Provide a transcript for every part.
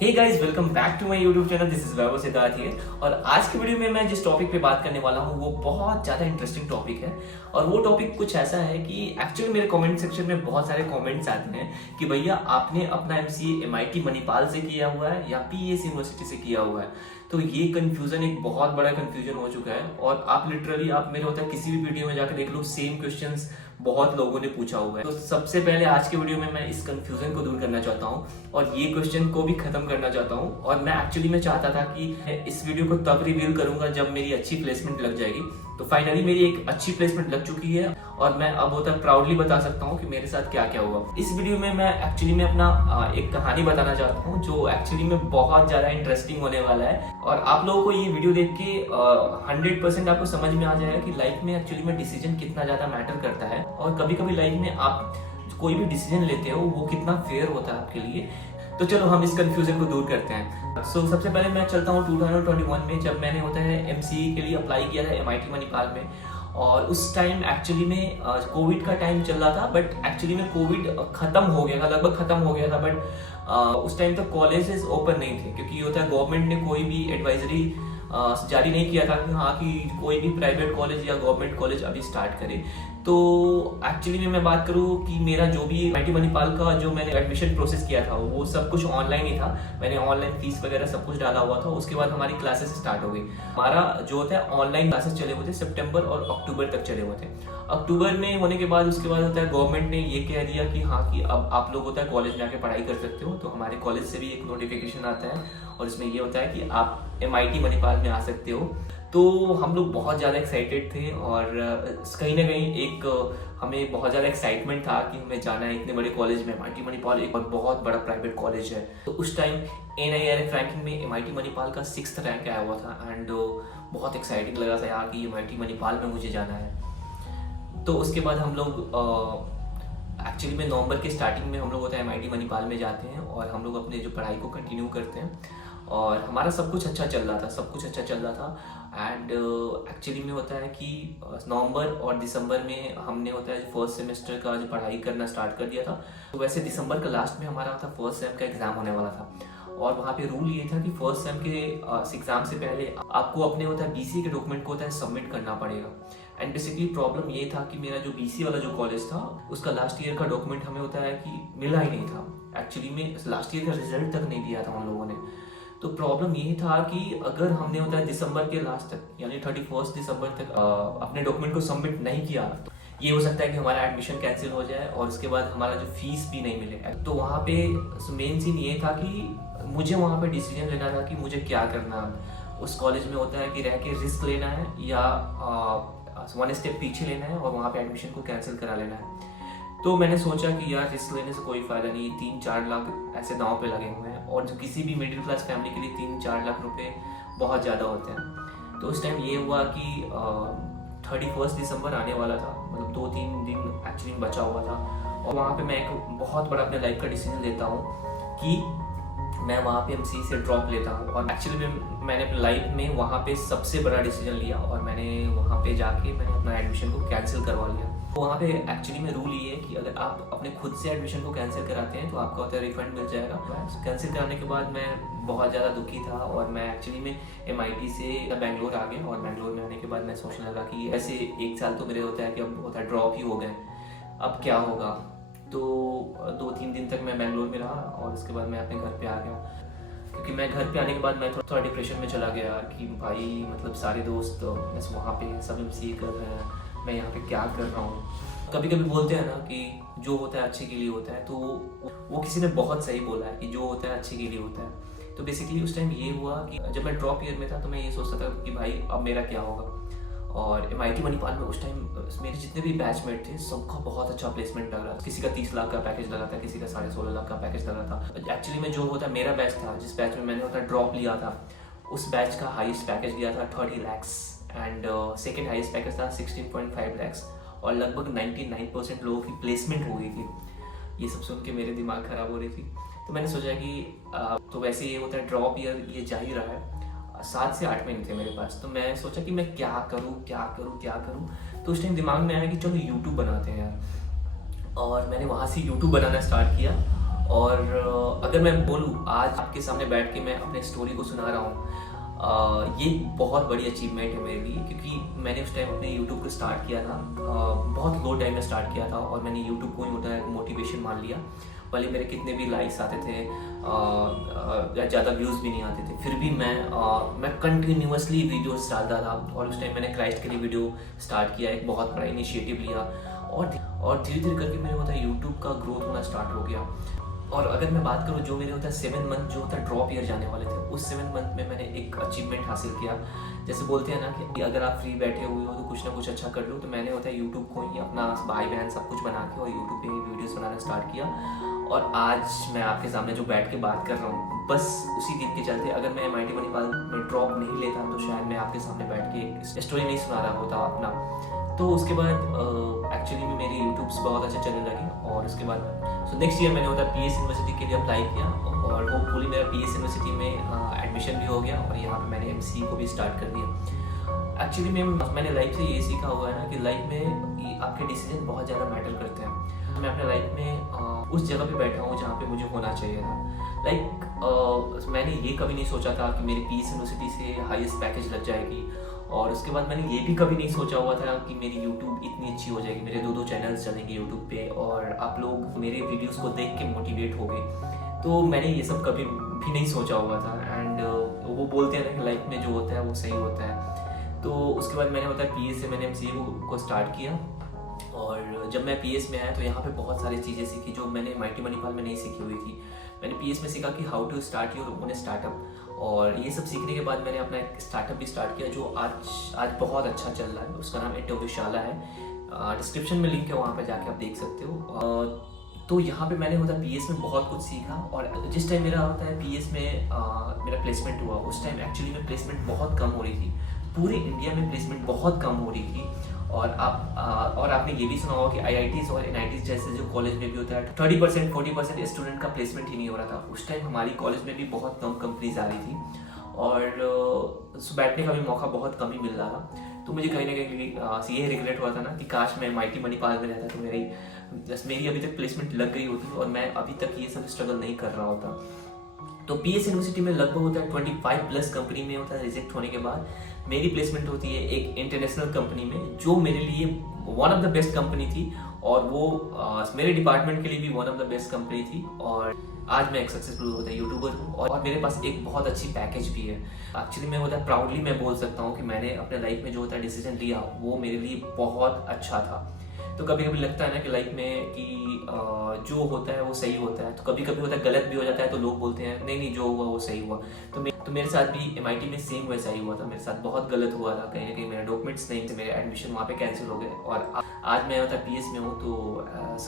Hey guys, welcome back to my YouTube channel. This is Vaibhav Siddharth here. और आज की video में मैं जिस टॉपिक पे बात करने वाला हूँ वो बहुत ज़्यादा इंटरेस्टिंग टॉपिक है। और वो टॉपिक कुछ ऐसा है कि एक्चुअली मेरे कमेंट सेक्शन में बहुत सारे कमेंट्स आते हैं कि भैया आपने अपना एमसीए एमआईटी मणिपाल से किया हुआ है या पीएस यूनिवर्सिटी से किया हुआ है। तो ये कंफ्यूजन एक बहुत बड़ा कंफ्यूजन हो चुका है। और आप लिटरली आप मेरे होता है किसी भी वीडियो में जाकर देख लो, सेम क्वेश्चंस बहुत लोगों ने पूछा हुआ है। तो सबसे पहले आज के वीडियो में मैं इस कंफ्यूजन को दूर करना चाहता हूँ और ये क्वेश्चन को भी खत्म करना चाहता हूँ। और मैं एक्चुअली में चाहता था कि इस वीडियो को तब रिवील करूंगा जब मेरी अच्छी प्लेसमेंट लग जाएगी। तो फाइनली मेरी एक अच्छी प्लेसमेंट लग चुकी है और मैं अब होता है प्राउडली बता सकता हूँ कि मेरे साथ क्या क्या हुआ। इस वीडियो में मैं एक्चुअली में अपना एक कहानी बताना चाहता हूँ जो एक्चुअली में बहुत ज्यादा इंटरेस्टिंग होने वाला है। और आप लोगों को ये वीडियो देख के 100% आपको समझ में आ जाएगा कि लाइफ में एक्चुअली में डिसीजन कितना ज्यादा मैटर करता है। और कभी कभी लाइफ में आप कोई भी डिसीजन लेते हो वो कितना फेयर होता है आपके लिए। तो चलो हम इस कंफ्यूजन को दूर करते हैं। सबसे पहले मैं चलता हूँ 2021 में, जब मैंने होता है एमसीए के लिए अप्लाई किया था एमआईटी मणिपाल में। और उस टाइम एक्चुअली में कोविड का टाइम चल रहा था, बट एक्चुअली में कोविड खत्म हो गया था, लगभग खत्म हो गया था। बट उस टाइम तक कॉलेजेस ओपन नहीं थे क्योंकि होता है गवर्नमेंट ने कोई भी एडवाइजरी जारी नहीं किया था कि हाँ कि कोई भी प्राइवेट कॉलेज या गवर्नमेंट कॉलेज अभी स्टार्ट करे। तो एक्चुअली में मैं बात करूँ कि मेरा जो भी एमआईटी मणिपाल का जो मैंने एडमिशन प्रोसेस किया था वो सब कुछ ऑनलाइन ही था। मैंने ऑनलाइन फीस वगैरह सब कुछ डाला हुआ था। उसके बाद हमारी क्लासेस स्टार्ट हो गई। हमारा जो होता है ऑनलाइन क्लासेस चले हुए थे, सितंबर और अक्टूबर तक चले हुए थे। अक्टूबर में होने के बाद उसके बाद होता है गवर्नमेंट ने ये कह दिया कि हाँ कि अब आप लोग होता है कॉलेज में आके पढ़ाई कर सकते हो। तो हमारे कॉलेज से भी एक नोटिफिकेशन आता है और इसमें ये होता है कि आप एमआईटी मणिपाल में आ सकते हो। तो हम लोग बहुत ज़्यादा एक्साइटेड थे और कहीं ना कहीं एक हमें बहुत ज़्यादा एक्साइटमेंट था कि हमें जाना है इतने बड़े कॉलेज में। एमआईटी मणिपाल एक बहुत बड़ा प्राइवेट कॉलेज है। तो उस टाइम NIRF रैंकिंग में एमआईटी मणिपाल का 6th रैंक आया हुआ था एंड बहुत एक्साइटिंग लगा था यार कि एमआईटी मणिपाल में मुझे जाना है। तो उसके बाद हम लोग एक्चुअली में नवंबर के स्टार्टिंग में हम लोग होता है एमआईटी मणिपाल में जाते हैं और हम लोग अपने जो पढ़ाई को कंटिन्यू करते हैं। और हमारा सब कुछ अच्छा चल रहा था, सब कुछ अच्छा चल रहा था। एंड एक्चुअली में होता है कि नवंबर और दिसंबर में हमने होता है फर्स्ट सेमेस्टर का जो पढ़ाई करना स्टार्ट कर दिया था। तो वैसे दिसंबर का लास्ट में हमारा था फर्स्ट सेम का एग्जाम होने वाला था। और वहाँ पे रूल ये था कि फर्स्ट सेम के एग्जाम से पहले आपको अपने होता है बीसीए के डॉक्यूमेंट को होता है सबमिट करना पड़ेगा। एंड बेसिकली प्रॉब्लम ये था कि मेरा जो बीसीए वाला जो कॉलेज था उसका लास्ट ईयर का डॉक्यूमेंट हमें होता है कि मिला ही नहीं था। एक्चुअली में लास्ट ईयर का रिजल्ट तक नहीं दिया था उन लोगों ने। तो प्रॉब्लम ये था कि अगर हमने होता है दिसंबर के लास्ट तक यानी 31 दिसंबर तक अपने डॉक्यूमेंट को सबमिट नहीं किया तो ये हो सकता है कि हमारा एडमिशन कैंसिल हो जाए और उसके बाद हमारा जो फीस भी नहीं मिले। तो वहाँ पे मेन सीन ये था कि मुझे वहाँ पे डिसीजन लेना था कि मुझे क्या करना। उस कॉलेज में होता है कि रह के रिस्क लेना है या 1 स्टेप पीछे लेना है और वहाँ पे एडमिशन को कैंसिल करा लेना है। तो मैंने सोचा कि यार रिस्क लेने से कोई फायदा नहीं, 3-4 लाख ऐसे दांव पे लगे हुए हैं और जो किसी भी मिडिल क्लास फैमिली के लिए 3-4 लाख रुपए बहुत ज़्यादा होते हैं। तो उस टाइम ये हुआ कि 31 दिसंबर आने वाला था, मतलब 2-3 दिन एक्चुअली बचा हुआ था। और वहाँ पे मैं एक बहुत बड़ा अपने लाइफ का डिसीजन लेता हूँ कि मैं वहाँ पे एमसीए से ड्रॉप लेता हूँ। और एक्चुअली मैंने अपनी लाइफ में वहाँ पे सबसे बड़ा डिसीजन लिया और मैंने वहाँ पे जाके मैंने अपना एडमिशन को कैंसिल करवा लिया। तो वहाँ पे एक्चुअली में रूल ये है कि अगर आप अपने खुद से एडमिशन को कैंसिल कराते हैं तो आपका होता है रिफंड मिल जाएगा। कैंसिल कराने के बाद मैं बहुत ज़्यादा दुखी था और मैं एक्चुअली में एमआईटी से बेंगलोर आ गया। और बेंगलोर में आने के बाद मैं सोचने लगा कि ऐसे 1 साल तो मेरे होता है कि अब होता है ड्रॉप ही हो गए, अब क्या होगा। तो 2-3 दिन तक मैं बेंगलोर में रहा और उसके बाद मैं अपने घर पे आ गया। क्योंकि मैं घर पे आने के बाद मैं थोड़ा डिप्रेशन में चला गया कि भाई मतलब सारे दोस्त बस वहाँ पे सब एमसीए कर रहे हैं, मैं यहाँ पे क्या कर रहा हूँ। कभी कभी बोलते हैं ना कि जो होता है अच्छे के लिए होता है। तो वो किसी ने बहुत सही बोला है कि जो होता है अच्छे के लिए होता है। तो बेसिकली उस टाइम ये हुआ कि जब मैं ड्रॉप ईयर में था तो मैं ये सोचता था कि भाई अब मेरा क्या होगा। और एमआईटी मणिपाल में उस टाइम मेरे जितने भी बैचमेट थे सबका बहुत अच्छा प्लेसमेंट लग रहा था। किसी का 30 लाख का पैकेज लगा था, किसी का 16.5 लाख का पैकेज लगा था। एक्चुअली में जो होता है मेरा बैच था, जिस बैच में मैंने होता ड्रॉप लिया था, उस बैच का हाईएस्ट पैकेज गया था 30 lakhs and second highest package था 16.5 लैक्स। और लगभग 99% लोगों की प्लेसमेंट हो गई थी। ये सब सुन के मेरे दिमाग खराब हो रही थी। तो मैंने सोचा कि तो वैसे ये होता है ड्रॉप ईयर ये जा ही रहा है, 7 से 8 महीने थे मेरे पास। तो मैं सोचा कि मैं क्या करूँ क्या करूँ क्या करूँ। तो उस टाइम दिमाग में आया कि चलो यूट्यूब बनाते हैं यार। और मैंने वहाँ से यूट्यूब बनाना स्टार्ट किया और अगर मैं बोलूँ आज आपके सामने बैठ के मैं अपने स्टोरी को सुना रहा हूँ, ये बहुत बड़ी अचीवमेंट है मेरे लिए, क्योंकि मैंने उस टाइम अपने YouTube को स्टार्ट किया था, बहुत लो टाइम में स्टार्ट किया था और मैंने YouTube को ही होता है मोटिवेशन मान लिया। भले मेरे कितने भी लाइक्स आते थे या ज़्यादा व्यूज़ भी नहीं आते थे, फिर भी मैं कंटिन्यूसली वीडियोस डालता था। और उस टाइम मैंने क्राइस्ट के लिए वीडियो स्टार्ट किया, एक बहुत बड़ा इनिशिएटिव लिया और धीरे धीरे करके मेरे होता है यूट्यूब का ग्रोथ होना स्टार्ट हो गया। और अगर मैं बात करूँ जो मेरे होता है 7 मंथ जो होता है ड्रॉप ईयर जाने वाले थे, उस 7 मंथ में मैंने एक अचीवमेंट हासिल किया। जैसे बोलते हैं ना कि अगर आप फ्री बैठे हुए हो तो कुछ ना कुछ अच्छा कर लो, तो मैंने होता है यूट्यूब को ही अपना भाई बहन सब कुछ बना के और यूट्यूब पे वीडियोस बनाना स्टार्ट किया। और आज मैं आपके सामने जो बैठ के बात कर रहा हूँ, बस उसी दिन के चलते अगर मैं MIT मणिपाल में ड्रॉप नहीं लेता तो शायद मैं आपके सामने बैठ के स्टोरी नहीं सुना रहा होता अपना। तो उसके बाद एक्चुअली में मेरी यूट्यूब्स बहुत अच्छा चलने लगी। और उसके बाद नेक्स्ट ईयर मैंने होता है PS यूनिवर्सिटी के लिए अप्लाई किया और होपफुली मेरा PS यूनिवर्सिटी में एडमिशन भी हो गया और यहाँ पे मैंने MCA को भी स्टार्ट कर दिया। एक्चुअली मैंने लाइफ से ये सीखा हुआ है ना कि लाइफ में आपके डिसीजन बहुत ज़्यादा मैटर करते हैं। मैं अपने लाइफ में उस जगह पे बैठा हूँ जहाँ पे मुझे होना चाहिए था। मैंने ये कभी नहीं सोचा था कि मेरी PS यूनिवर्सिटी से हाईएस्ट पैकेज लग जाएगी, और उसके बाद मैंने ये भी कभी नहीं सोचा हुआ था कि मेरी YouTube इतनी अच्छी हो जाएगी, मेरे 2 चैनल्स चलेंगे YouTube पे और आप लोग मेरे वीडियोस को देख के मोटिवेट हो गए। तो मैंने ये सब कभी भी नहीं सोचा हुआ था। एंड वो बोलते हैं ना कि लाइफ में जो होता है वो सही होता है। तो उसके बाद मैंने होता है PS से मैंने MCA को स्टार्ट किया। और जब मैं PS में आया तो यहाँ पे बहुत सारी चीज़ें सीखी जो मैंने MIT मणिपाल में नहीं सीखी हुई थी। मैंने PS में सीखा कि how to start your own startup, और ये सब सीखने के बाद मैंने अपना एक स्टार्टअप भी स्टार्ट किया जो आज बहुत अच्छा चल रहा है। उसका नाम इंटरव्यूशाला है, डिस्क्रिप्शन में लिंक है, वहाँ पे जाके आप देख सकते हो। तो यहाँ पे मैंने होता है PS में बहुत कुछ सीखा। और जिस टाइम मेरा होता है PS में मेरा प्लेसमेंट हुआ, उस टाइम एक्चुअली में प्लेसमेंट बहुत कम हो रही थी, पूरे इंडिया में प्लेसमेंट बहुत कम हो रही थी। और आपने ये भी सुना होगा कि IITs और NITs जैसे जो कॉलेज में भी होता है 30% 40% स्टूडेंट का प्लेसमेंट ही नहीं हो रहा था। उस टाइम हमारी कॉलेज में भी बहुत कम कंपनीज आ रही थी और बैठने का भी मौका बहुत कम ही मिल रहा था। तो मुझे कहीं ना कहीं ये रिग्रेट हुआ था ना कि काश मैं MIT मणिपाल में रहता तो मेरी अभी तक प्लेसमेंट लग गई होती और मैं अभी तक ये सब स्ट्रगल नहीं कर रहा होता। तो PS यूनिवर्सिटी में लगभग होता है 25+ कंपनी में होता है रिजेक्ट होने के बाद मेरी प्लेसमेंट होती है एक इंटरनेशनल कंपनी में जो मेरे लिए one of the best company थी, और वो मेरे डिपार्टमेंट के लिए भी one of the best company थी। और आज मैं एक सक्सेसफुल होता है यूट्यूबर हूँ और मेरे पास एक बहुत अच्छी पैकेज भी है। एक्चुअली मैं होता है प्राउडली मैं बोल सकता हूँ कि मैंने अपने लाइफ में जो होता है डिसीजन लिया वो मेरे लिए बहुत अच्छा था। तो कभी कभी लगता है ना कि लाइफ में कि जो होता है वो सही होता है, तो कभी कभी होता है गलत भी हो जाता है, तो लोग बोलते हैं नहीं जो हुआ वो सही हुआ। तो मेरे साथ भी MIT में सेम वैसा ही हुआ था, मेरे साथ बहुत गलत हुआ था। कहीं ना कहीं मेरे डॉक्यूमेंट्स नहीं थे, मेरे एडमिशन वहाँ पे कैंसिल हो गए और आज मैं होता PS में हूँ। तो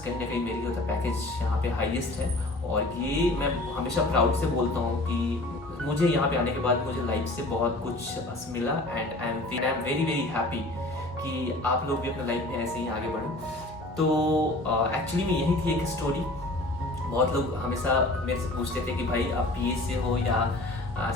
कहीं ना कहीं मेरी होता पैकेज यहाँ पे हाईएस्ट है और ये मैं हमेशा प्राउड से बोलता हूँ कि मुझे यहाँ पे आने के बाद मुझे लाइफ से बहुत कुछ मिला। And I am very very happy कि आप लोग भी अपने लाइफ में ऐसे ही आगे बढ़ो। तो एक्चुअली में यही थी एक स्टोरी। बहुत लोग हमेशा मेरे से पूछते थे कि भाई आप PS से हो या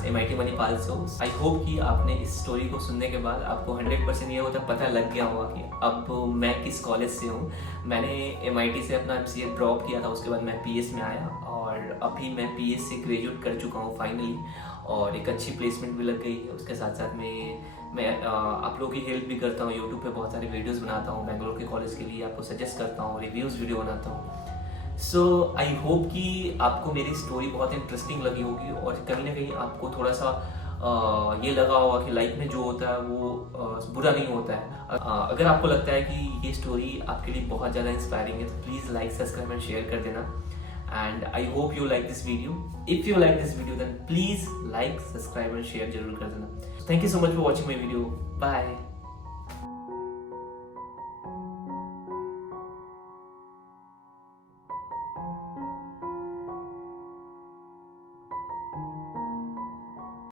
MIT मणिपाल से हो। आई होप कि आपने इस स्टोरी को सुनने के बाद आपको 100% ये होता पता लग गया होगा कि अब मैं किस कॉलेज से हूँ। मैंने MIT से अपना MCA ड्रॉप किया था, उसके बाद मैं PS में आया और अभी मैं PS से ग्रेजुएट कर चुका हूँ फाइनली, और एक अच्छी प्लेसमेंट भी लग गई है। उसके साथ साथ मैं आप लोगों की हेल्प भी करता हूँ, यूट्यूब पे बहुत सारे वीडियोस बनाता हूँ, बेंगलोर के कॉलेज के लिए आपको सजेस्ट करता हूँ, रिव्यूज़ वीडियो बनाता हूँ। सो आई होप कि आपको मेरी स्टोरी बहुत इंटरेस्टिंग लगी होगी और कहीं ना कहीं आपको थोड़ा सा ये लगा होगा कि लाइफ में जो होता है वो बुरा नहीं होता है। अगर आपको लगता है कि ये स्टोरी आपके लिए बहुत ज़्यादा इंस्पायरिंग है तो please like subscribe and share कर देना। And I hope you like this video. If you like this video then please like subscribe and share जरूर कर देना। Thank you so much for watching my video. Bye.